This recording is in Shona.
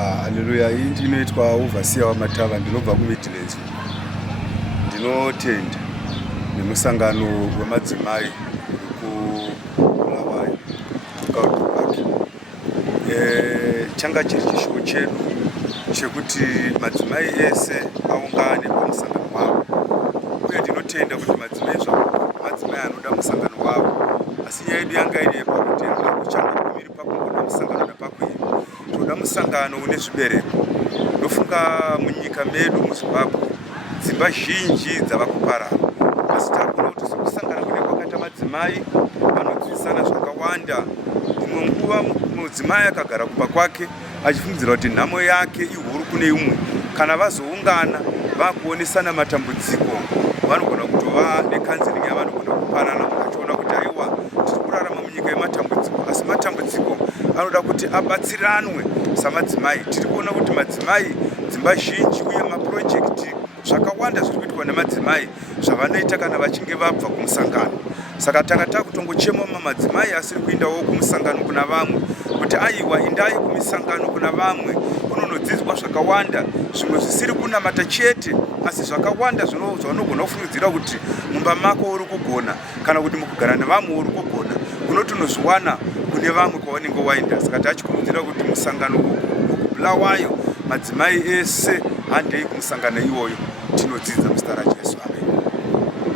Haleluya. Inti inoitwa Overseer Wamatava, ndinobva kuMidlands. Ndinotenda nemusangano wemadzimai kuBulawayo Gauteng. Changa chiri chishuwo chedu chekuti madzimai ese aungane pamusangano wavo, uye ndinotenda kuti madzimai anoda musangano wavo, asi nyaya yedu yanga iri yepakuti hakuchangokumiri pakungoda musangano napakuima, toda musangano une zvibereko. Ndofunga munyika medu muZimbabwe dzimba zhinji dzava kuparara, asi takuona kuti sekusangana kune kwakaita madzimai anodzidzisana zvakawanda. Imwe nguva mudzimai akagara kumba kwake achifungidzira kuti nhamo yake ihuru kune umwe, kana vazoungana vakuonesana matambudziko, vanogona kutova nekanziringi yavanogona kupanana, mukachiona kuti aiwa tiri kurarama munyika yematambudziko, asi matambudziko anoda kuti abatsiranwe samadzimai. Tiri kuona kuti madzimai dzimba zhinji uye mapurojekiti zvakawanda zviri kuitwa nemadzimai zvavanoita kana vachinge vabva kumusangano. Saka tanga takutongochema madzimai asiri kuendawo kumusangano kuna vamwe kuti aiwa indai kumisangano kuna vamwe kunonodzidzwa zvakawanda, zvimwe zvisiri kunamata chete asi zvakawanda zvaunogona kufungidzira kuti mumba mako uri kugona kana kuti mukugara nevamwe uri kugona unotonozviwana kune vamwe kwaunenge waenda. Saka tachikurudzira kuti musangano kuBulawayo madzimai ese handei kumusangano iwoyo. Tinodzidza muzita raJesu.